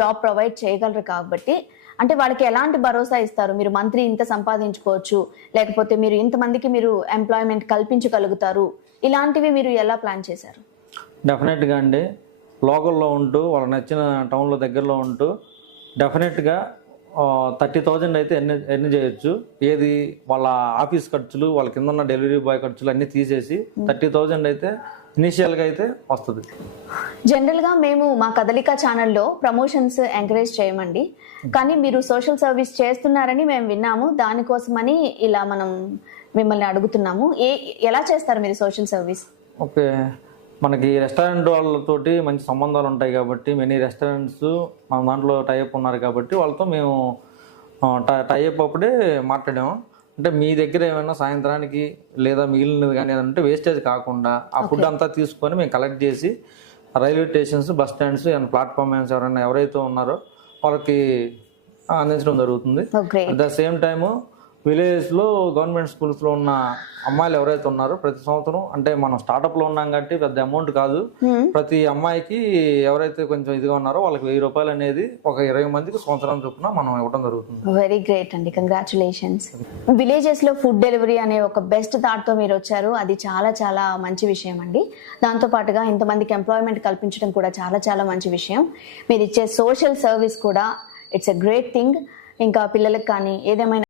Job provide చేయగలరు కాబట్టి అంటే వాళ్ళకి ఎలాంటి భరోసా ఇస్తారు? మీరు మంత్లీ ఇంత సంపాదించుకోవచ్చు, లేకపోతే మీరు ఇంతమందికి మీరు ఎంప్లాయ్మెంట్ కల్పించగలుగుతారు, ఇలాంటివి మీరు ఎలా ప్లాన్ చేశారు? డెఫినెట్గా అండి, లోకల్లో ఉంటూ వాళ్ళకి నచ్చిన టౌన్లో దగ్గరలో ఉంటూ డెఫినెట్గా 30,000 అయితే ఎన్ని చేయొచ్చు. ఏది వాళ్ళ ఆఫీస్ ఖర్చులు, వాళ్ళ కింద ఉన్న డెలివరీ బాయ్ ఖర్చులు అన్నీ తీసేసి 30,000 అయితే ఇనీషియల్గా అయితే వస్తుంది. జనరల్గా మేము మా కదలిక ఛానల్లో ప్రమోషన్స్ ఎంకరేజ్ చేయమండి, కానీ మీరు సోషల్ సర్వీస్ చేస్తున్నారని మేము విన్నాము. దానికోసమని ఇలా మనం మిమ్మల్ని అడుగుతున్నాము. ఎలా చేస్తారు మీరు సోషల్ సర్వీస్? ఓకే, మనకి రెస్టారెంట్ వాళ్ళతోటి మంచి సంబంధాలు ఉంటాయి కాబట్టి మెనీ రెస్టారెంట్స్ మన దాంట్లో టైఅప్ ఉన్నారు కాబట్టి వాళ్ళతో మేము టైఅప్ అప్పుడే మాట్లాడాము. అంటే మీ దగ్గర ఏమైనా సాయంత్రానికి లేదా మిగిలినది కానీ అంటే వేస్టేజ్ కాకుండా ఆ ఫుడ్ అంతా తీసుకొని మేము కలెక్ట్ చేసి railway stations, bus stands and platforms ఎవరైతే ఉన్నారో వాళ్ళకి అందించడం జరుగుతుంది. అట్ ద సేమ్ టైము విలేజ్లో గవర్నమెంట్ స్కూల్స్లో ఉన్న అమ్మాయిలు ఎవరైతే ఉన్నారో ప్రతి సంవత్సరం, అంటే మనం స్టార్టప్లో ఉన్నాం కాబట్టి పెద్ద అమౌంట్ కాదు, ప్రతి అమ్మాయికి ఎవరైతే కొంచెం ఇదిగా ఉన్నారో వాళ్ళకి 1,000 రూపాయలు అనేది ఒక 20 మందికి సంవత్సరం చొప్పున మనం ఇవ్వడం జరుగుతుంది. వెరీ గ్రేట్ అండి, కంగ్రాచులేషన్స్. విలేజెస్ లో ఫుడ్ డెలివరీ అనే ఒక బెస్ట్ థాట్ తో మీరు వచ్చారు, అది చాలా చాలా మంచి విషయం అండి. దాంతో పాటుగా ఇంతమందికి ఎంప్లాయ్మెంట్ కల్పించడం కూడా చాలా చాలా మంచి విషయం. మీరు ఇచ్చే సోషల్ సర్వీస్ కూడా ఇట్స్ ఎ గ్రేట్ థింగ్. ఇంకా పిల్లలకు కానీ ఏదేమైనా